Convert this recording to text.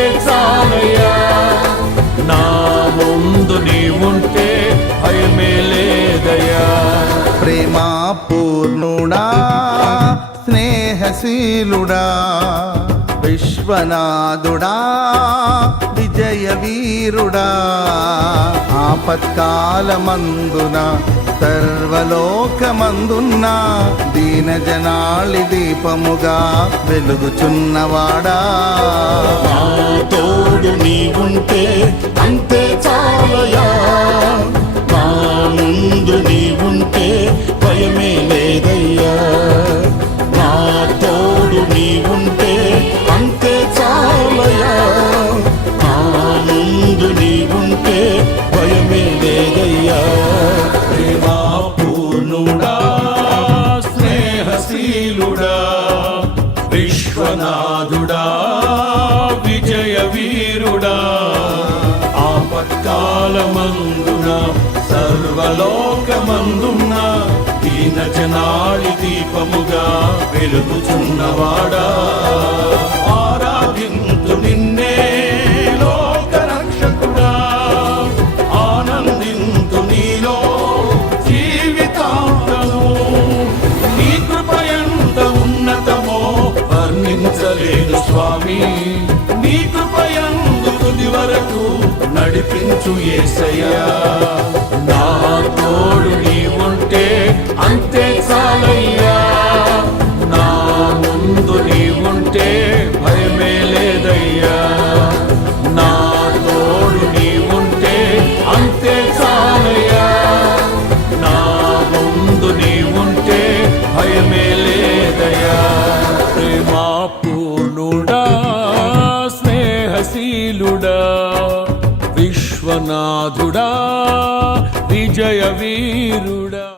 అంతే చాలయ్యా. నా ముందు నీవుంటే భయమే లేదయ్యా. ప్రేమా పూర్ణుడా, స్నేహశీలుడా, విశ్వనాథుడా, విజయ వీరుడా, ఆపత్కాలమందున సర్వలోకమందున్న దీనజనాళి దీపముగా వెలుగుచున్నవాడా. తోడు నీవుంటే అంతే చాలయ్యా. నా ముందు నీవుంటే భయమే లేదయ్యా. నా తోడు నీవుంటే అంతే చాలయ్యా. నా ముందు నీవుంటే భయమే లేదయ్యా. ప్రేమా పూర్ణుడా, స్నేహశీలుడా, విశ్వనాథుడా, విజయ వీరుడా, ఆపత్కాలమందున సర్వలోకమందున్న దీనజనాళి దీపముగా వెలుగుచున్నవాడా. ఆరాధింతు నిన్నే లోకరక్షకుడా, ఆనందింతు నీలో జీవితాంతము. నీ కృప ఎంత ఉన్నతమో వర్ణించలేదు స్వామి. నీ కృపయందు తుది వరకు నడిపించు యేసయ్యా. నా తోడు నీవుంటే అంతే చాలయ్యా. నా ముందు నీవుంటే భయమే లేదయ్యా. నా తోడు నీవుంటే అంతే చాలయ్యా. నా ముందు నీవుంటే భయమే లేదయ్యా. ప్రేమా పూర్ణుడా, స్నేహశీలుడా, విశ్వనాథుడా, విజయ వీరుడా.